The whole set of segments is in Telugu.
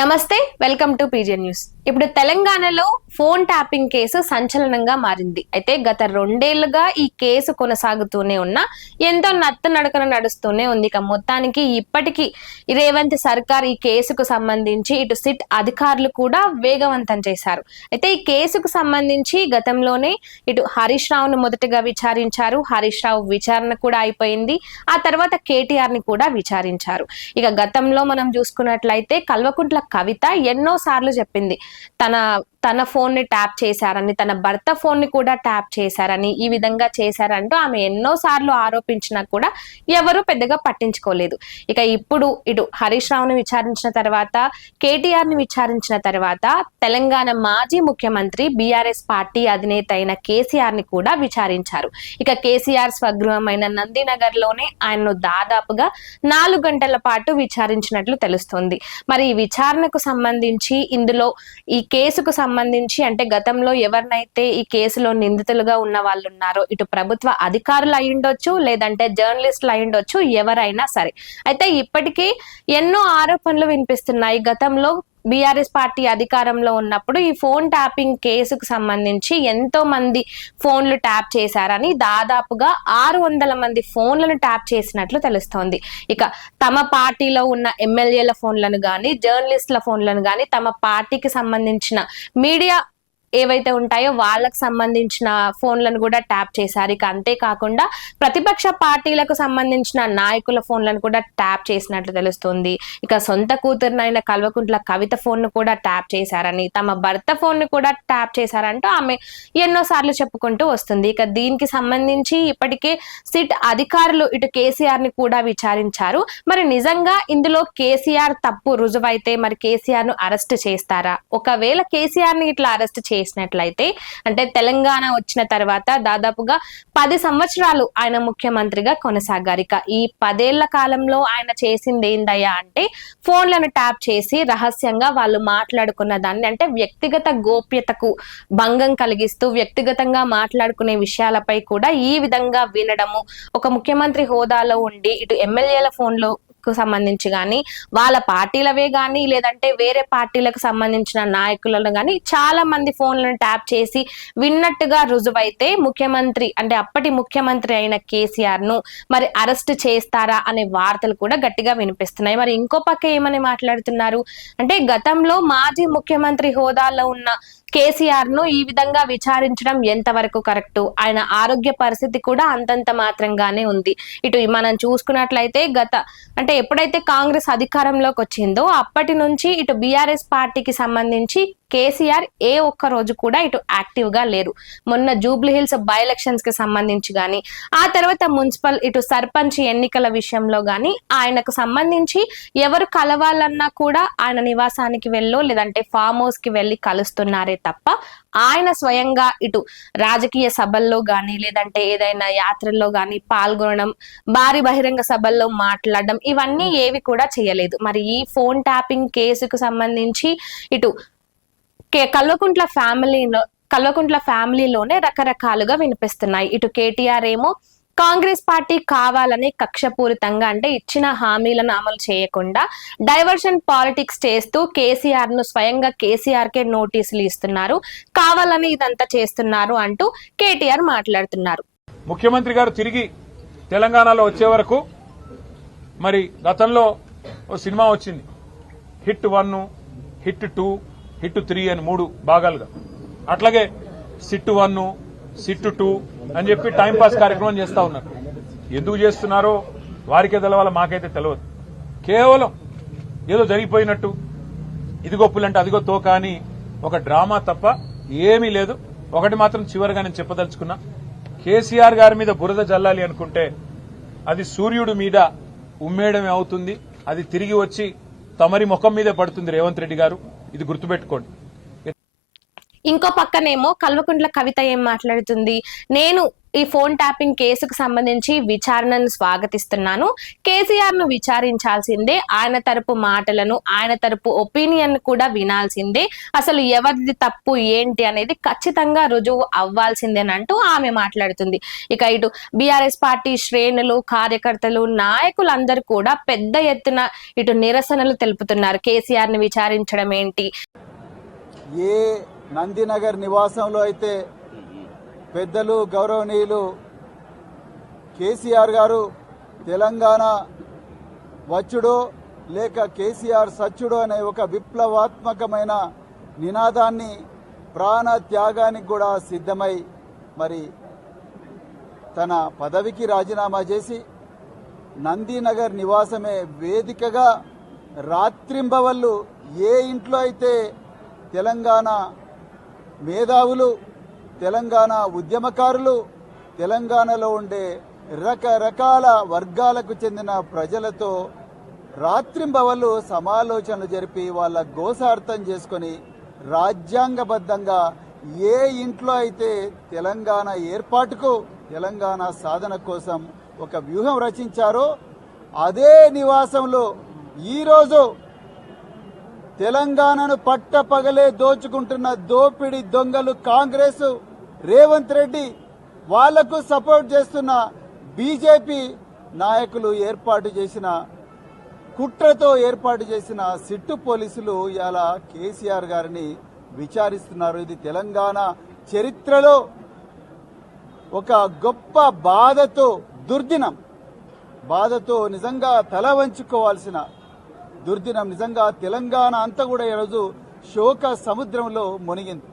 నమస్తే, వెల్కమ్ టు పీజీఎన్ న్యూస్. ఇప్పుడు తెలంగాణలో ఫోన్ ట్యాపింగ్ కేసు సంచలనంగా మారింది. అయితే గత 2 ఏళ్లుగా ఈ కేసు కొనసాగుతూనే ఉన్నా ఎంతో నత్తనడకన నడుస్తూనే ఉంది. మొత్తానికి ఇప్పటికీ రేవంత్ సర్కార్ ఈ కేసుకు సంబంధించి ఇటు సిట్ అధికారులు కూడా వేగవంతం చేశారు. అయితే ఈ కేసుకు సంబంధించి గతంలోనే ఇటు హరీష్ రావును మొదటగా విచారించారు. హరీష్ రావు విచారణ కూడా అయిపోయింది. ఆ తర్వాత కేటీఆర్ ని కూడా విచారించారు. ఇక గతంలో మనం చూసుకున్నట్లయితే కల్వకుంట్ల కవిత ఎన్నో సార్లు చెప్పింది తన ఫోన్ ని ట్యాప్ చేశారని, తన భర్త ఫోన్ ని కూడా ట్యాప్ చేశారని, ఈ విధంగా చేశారంటూ ఆమె ఎన్నో సార్లు ఆరోపించినా కూడా ఎవరు పెద్దగా పట్టించుకోలేదు. ఇక ఇప్పుడు ఇటు హరీష్ రావుని విచారించిన తర్వాత, కేటీఆర్ ని విచారించిన తర్వాత తెలంగాణ మాజీ ముఖ్యమంత్రి బీఆర్ఎస్ పార్టీ అధినేత అయిన కేసీఆర్ ని కూడా విచారించారు. ఇక కేసీఆర్ స్వగృహమైన నందినగర్ లోనే ఆయన్ను దాదాపుగా 4 గంటల పాటు విచారించినట్లు తెలుస్తోంది. మరి ఈ విచారణకు సంబంధించి ఇందులో ఈ కేసుకు సంబంధించి అంటే గతంలో ఎవరినైతే ఈ కేసులో నిందితులుగా ఉన్న వాళ్ళు ఉన్నారో ఇటు ప్రభుత్వ అధికారులు అయ్యుండొచ్చు, లేదంటే జర్నలిస్టులు అయ్యుండొచ్చు, ఎవరైనా సరే. అయితే ఇప్పటికీ ఎన్నో ఆరోపణలు వినిపిస్తున్నాయి. గతంలో బీఆర్ఎస్ పార్టీ అధికారంలో ఉన్నప్పుడు ఈ ఫోన్ ట్యాపింగ్ కేసుకు సంబంధించి ఎంతో మంది ఫోన్లు ట్యాప్ చేశారని, దాదాపుగా 600 మంది ఫోన్లను ట్యాప్ చేసినట్లు తెలుస్తోంది. ఇక తమ పార్టీలో ఉన్న ఎమ్మెల్యేల ఫోన్లను గాని, జర్నలిస్టుల ఫోన్లను గాని, తమ పార్టీకి సంబంధించిన మీడియా ఏవైతే ఉంటాయో వాళ్ళకు సంబంధించిన ఫోన్లను కూడా ట్యాప్ చేశారు. ఇక అంతేకాకుండా ప్రతిపక్ష పార్టీలకు సంబంధించిన నాయకుల ఫోన్లను కూడా ట్యాప్ చేసినట్లు తెలుస్తుంది. ఇక సొంత కూతురునైన కల్వకుంట్ల కవిత ఫోన్ ను కూడా ట్యాప్ చేశారని, తమ భర్త ఫోన్ ను కూడా ట్యాప్ చేశారంటూ ఆమె ఎన్నో సార్లు చెప్పుకుంటూ వస్తుంది. ఇక దీనికి సంబంధించి ఇప్పటికే సిట్ అధికారులు ఇటు కేసీఆర్ ని కూడా విచారించారు. మరి నిజంగా ఇందులో కేసీఆర్ తప్పు రుజువైతే మరి కేసీఆర్ ను అరెస్ట్ చేస్తారా? ఒకవేళ కేసీఆర్ ని ఇట్లా అరెస్ట్ చేసినట్లయితే, అంటే తెలంగాణ వచ్చిన తర్వాత దాదాపుగా 10 సంవత్సరాలు ఆయన ముఖ్యమంత్రిగా కొనసాగారు. ఇక ఈ 10 ఏళ్ల కాలంలో ఆయన చేసింది ఏందయ్యా అంటే ఫోన్లను ట్యాప్ చేసి రహస్యంగా వాళ్ళు మాట్లాడుకున్న దాన్ని, అంటే వ్యక్తిగత గోప్యతకు భంగం కలిగిస్తూ వ్యక్తిగతంగా మాట్లాడుకునే విషయాలపై కూడా ఈ విధంగా వినడము, ఒక ముఖ్యమంత్రి హోదాలో ఉండి ఇటు ఎమ్మెల్యేల ఫోన్లో సంబంధించి గాని, వాళ్ళ పార్టీలవే గాని, లేదంటే వేరే పార్టీలకు సంబంధించిన నాయకులను గాని చాలా మంది ఫోన్లను ట్యాప్ చేసి విన్నట్టుగా రుజువైతే ముఖ్యమంత్రి, అంటే అప్పటి ముఖ్యమంత్రి అయిన కేసీఆర్ ను మరి అరెస్ట్ చేస్తారా అనే వార్తలు కూడా గట్టిగా వినిపిస్తున్నాయి. మరి ఇంకో పక్క ఏమని మాట్లాడుతున్నారు అంటే, గతంలో మాజీ ముఖ్యమంత్రి హోదాలో ఉన్న కేసీఆర్ ను ఈ విధంగా విచారించడం ఎంతవరకు కరెక్ట్, ఆయన ఆరోగ్య పరిస్థితి కూడా అంతంత మాత్రంగానే ఉంది. ఇటు మనం చూసుకున్నట్లయితే అంటే ఎప్పుడైతే కాంగ్రెస్ అధికారంలోకి వచ్చిందో అప్పటి నుంచి ఇటు బీఆర్ఎస్ పార్టీకి సంబంధించి కేసీఆర్ ఏ ఒక్క రోజు కూడా ఇటు యాక్టివ్ గా లేరు. మొన్న జూబ్లీ హిల్స్ బై ఎలక్షన్స్ కి సంబంధించి గాని, ఆ తర్వాత మున్సిపల్ ఇటు సర్పంచ్ ఎన్నికల విషయంలో గాని ఆయనకు సంబంధించి ఎవరు కలవాలన్నా కూడా ఆయన నివాసానికి వెళ్ళో లేదంటే ఫామ్ హౌస్ కి వెళ్ళి కలుస్తున్నారే తప్ప ఆయన స్వయంగా ఇటు రాజకీయ సభల్లో గాని, లేదంటే ఏదైనా యాత్రల్లో గాని పాల్గొనడం, భారీ బహిరంగ సభల్లో మాట్లాడడం, ఇవన్నీ ఏవి కూడా చేయలేదు. మరి ఈ ఫోన్ ట్యాపింగ్ కేసుకు సంబంధించి ఇటు కల్వకుంట్ల ఫ్యామిలీలోనే రకరకాలుగా వినిపిస్తున్నాయి. ఇటు కేటీఆర్ ఏమో కాంగ్రెస్ పార్టీ కావాలని కక్షపూరితంగా, అంటే ఇచ్చిన హామీలను అమలు చేయకుండా డైవర్షన్ పాలిటిక్స్ చేస్తూ కేసీఆర్ ను స్వయంగా కేసీఆర్ కే నోటీసులు ఇస్తున్నారు, కావాలని ఇదంతా చేస్తున్నారు అంటూ కేటీఆర్ మాట్లాడుతున్నారు. ముఖ్యమంత్రి గారు తిరిగి తెలంగాణలో వచ్చే వరకు మరి గతంలో ఓ సినిమా వచ్చింది, హిట్ 1, హిట్ 2, హిట్ 3 అని 3 భాగాలుగా. అట్లాగే సిట్ 1, సిట్ 2 అని చెప్పి టైంపాస్ కార్యక్రమం చేస్తా ఉన్నారు. ఎందుకు చేస్తున్నారో వారికే తెలవాల, మాకైతే తెలియదు. కేవలం ఏదో జరిగిపోయినట్టు, ఇదిగో పులంటే అదిగో తోక అని ఒక డ్రామా తప్ప ఏమీ లేదు. ఒకటి మాత్రం చివరిగా నేను చెప్పదలుచుకున్నా, కేసీఆర్ గారి మీద బురద జల్లాలి అనుకుంటే అది సూర్యుడి మీద ఉమ్మేయడమే అవుతుంది. అది తిరిగి వచ్చి తమరి ముఖం మీదే పడుతుంది రేవంత్ రెడ్డి గారు, ఇది గుర్తుపెట్టుకోండి. ఇంకో పక్కనేమో కల్వకుంట్ల కవిత ఏం మాట్లాడుతుంది, నేను ఈ ఫోన్ ట్యాపింగ్ కేసుకు సంబంధించి విచారణను స్వాగతిస్తున్నాను. కేసీఆర్ ను విచారించాల్సిందే, ఆయన తరపు మాటలను, ఆయన తరపు ఒపీనియన్ కూడా వినాల్సిందే, అసలు ఎవరిది తప్పు ఏంటి అనేది ఖచ్చితంగా రుజువు అవ్వాల్సిందేనంటూ ఆమె మాట్లాడుతుంది. ఇక ఇటు బీఆర్ఎస్ పార్టీ శ్రేణులు, కార్యకర్తలు, నాయకులందరూ కూడా పెద్ద ఎత్తున ఇటు నిరసనలు తెలుపుతున్నారు. కేసీఆర్ ని విచారించడం ఏంటి, ఏ నందినగర్ నివాసంలో అయితే పెద్దలు గౌరవనీయులు కేసీఆర్ గారు తెలంగాణ వచ్చుడో లేక కేసీఆర్ సచ్చుడో అనే ఒక విప్లవాత్మకమైన నినాదాన్ని ప్రాణ త్యాగానికి కూడా సిద్ధమై మరి తన పదవికి రాజీనామా చేసి నందినగర్ నివాసమే వేదికగా రాత్రింబవళ్ళు ఏ ఇంట్లో అయితే తెలంగాణ మేధావులు, తెలంగాణ ఉద్యమకారులు, తెలంగాణలో ఉండే రకరకాల వర్గాలకు చెందిన ప్రజలతో రాత్రింబవళ్ళు సమాలోచనలు జరిపి వాళ్ళ గోసార్థం చేసుకొని రాజ్యాంగబద్ధంగా ఏ ఇంట్లో అయితే తెలంగాణ ఏర్పాటుకు, తెలంగాణ సాధన కోసం ఒక వ్యూహం రచించారో అదే నివాసంలో ఈరోజు తెలంగాణను పట్టపగలే దోచుకుంటున్న దోపిడి దొంగలు కాంగ్రెస్, రేవంత్ రెడ్డి, వాళ్లకు సపోర్ట్ చేస్తున్న బీజేపీ నాయకులు ఏర్పాటు చేసిన కుట్రతో ఏర్పాటు చేసిన సిట్టు పోలీసులు ఇలా కేసీఆర్ గారిని విచారిస్తున్నారు. ఇది తెలంగాణ చరిత్రలో ఒక గొప్ప బాధతో, దుర్దినం, బాధతో నిజంగా తల వంచుకోవాల్సిన దుర్దినం. నిజంగా తెలంగాణ అంతా కూడా ఈరోజు శోక సముద్రంలో మునిగింది.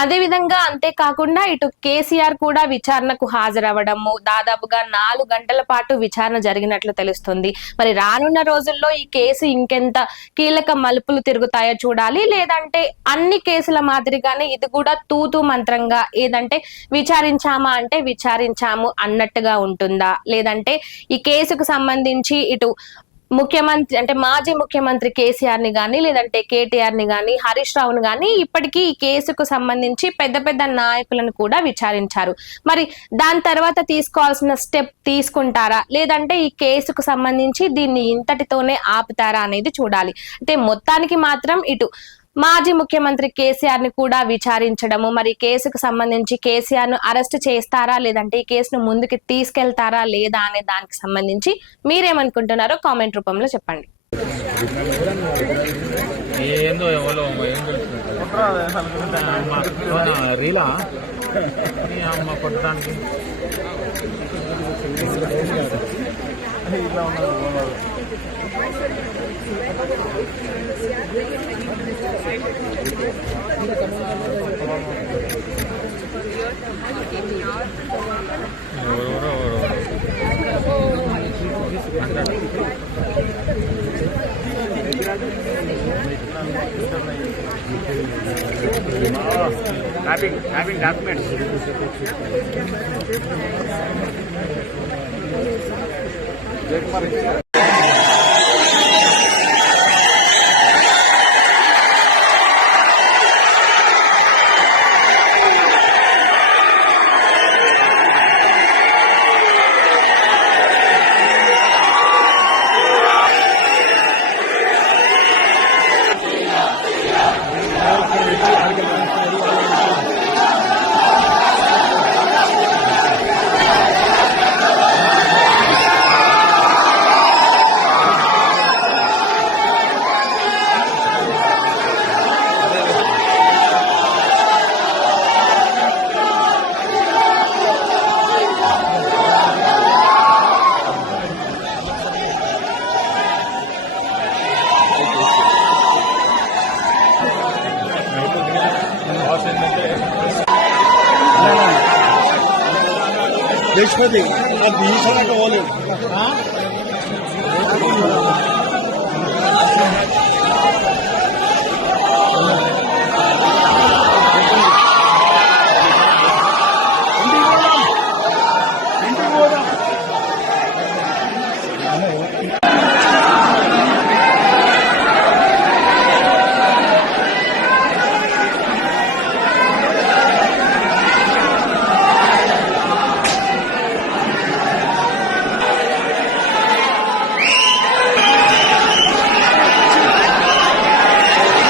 అదే విధంగా అంతేకాకుండా ఇటు కేసీఆర్ కూడా విచారణకు హాజరవ్వడము, దాదాపుగా 4 గంటల పాటు విచారణ జరిగినట్లు తెలుస్తుంది. మరి రానున్న రోజుల్లో ఈ కేసు ఇంకెంత కీలక మలుపులు తిరుగుతాయో చూడాలి. లేదంటే అన్ని కేసుల మాదిరిగానే ఇది కూడా తూతూ మంత్రంగా, ఏదంటే విచారించామా అంటే విచారించాము అన్నట్టుగా ఉంటుందా, లేదంటే ఈ కేసుకు సంబంధించి ఇటు ముఖ్యమంత్రి అంటే మాజీ ముఖ్యమంత్రి కేసీఆర్ ని గానీ, లేదంటే కేటీఆర్ ని గానీ, హరీష్ రావును గానీ ఇప్పటికీ ఈ కేసుకు సంబంధించి పెద్ద పెద్ద నాయకులను కూడా విచారించారు. మరి దాని తర్వాత తీసుకోవాల్సిన స్టెప్ తీసుకుంటారా, లేదంటే ఈ కేసుకు సంబంధించి దీన్ని ఇంతటితోనే ఆపుతారా అనేది చూడాలి. అయితే మొత్తానికి మాత్రం ఇటు మాజీ ముఖ్యమంత్రి కేసీఆర్ ని కూడా విచారించడము, మరి కేసుకు సంబంధించి కేసీఆర్ ను అరెస్ట్ చేస్తారా, లేదంటే ఈ కేసును ముందుకు తీసుకెళ్తారా లేదా అనే దానికి సంబంధించి మీరేమనుకుంటున్నారో కామెంట్ రూపంలో చెప్పండి. Having documents. Deixa eu ver. A bicha na olho.